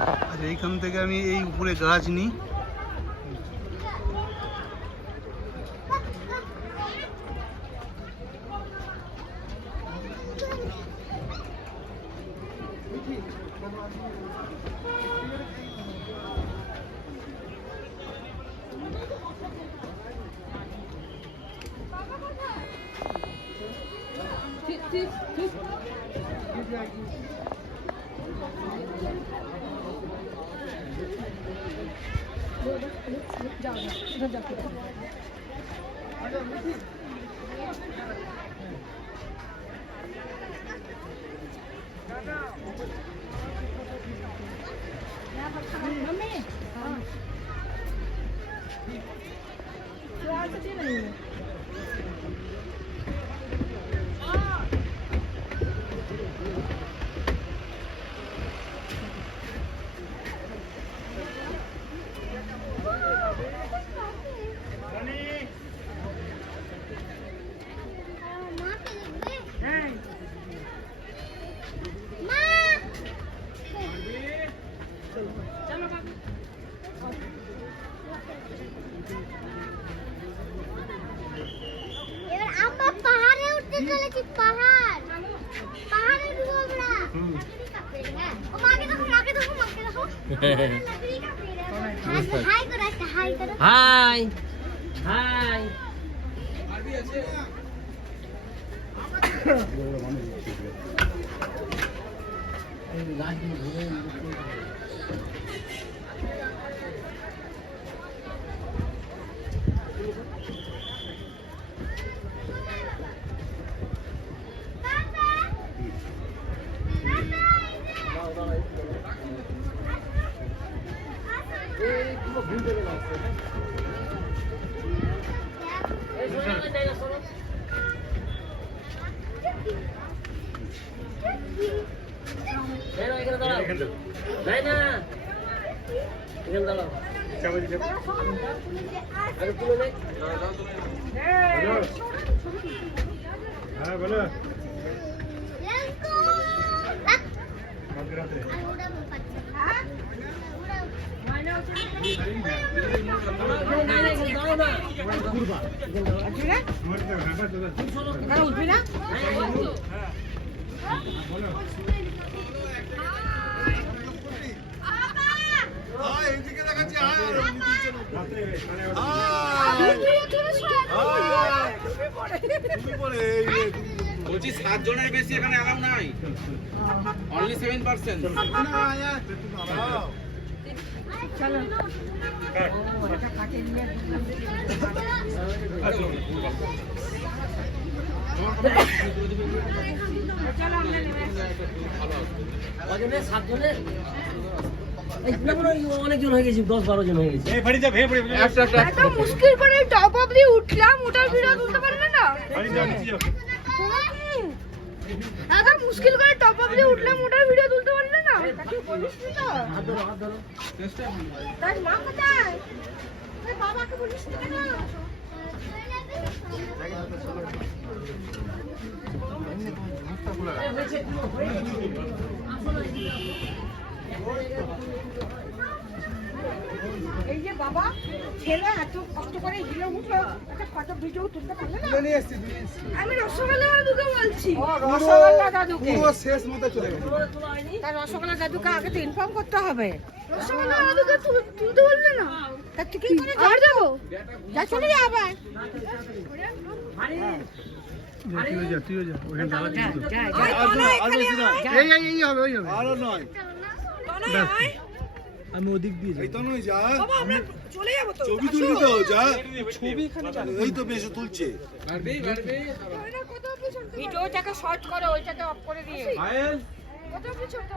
আর এইখান থেকে আমি এই উপরে গাছ নিই। হাই হাই বলছি 7 জনের বেশি এখানে অ্যালাউ নাই, অনলি 7%। চলো অনেকজন হয়ে গেছে, 10-12 জন হয়ে গেছে। এত মুশকিল করে টপ অব দিয়ে উঠলাম, ওটার ভিডিও তুলতে পারলে না? এত মুশকিল করে টপ অব দিয়ে উঠলাম, ওটার ভিডিও তুলতে পারলে না? তাকে বলিস তো, তার মা কোথায়? তোর বাবাকে বলিস না কেন? এই যে বাবা ছেলে এত কষ্ট করে হিলে উঠলো, একটা কত ভিডিও তুলতে পারলে না? আমি রসগোল্লা দাদুকে বলছি। রসগোল্লা দাদুকে পুরো শেষ মতো চলে গেছে। তার রসগোল্লা দাদুকে আগে তো ইনফর্ম করতে হবে। রসগোল্লা দাদুকে তুলতে বললে না? তা তুই কি করে যাবো? যা চলে যা আবার। তুইও যা ওখানে দাঁড়া। এই এই হবে ওই হবে। আরো নয়, আমি ওদিক দিয়ে যাই। এই তো নয়, যা বাবা আমরা চলে যাবো তো। ছবি তুলবি তো, যা ছবি এই তো বেশি তুলছে। ভিডিওটাকে শর্ট করো, ওইটাকে অফ করে দিয়ে। কত পিছন তো?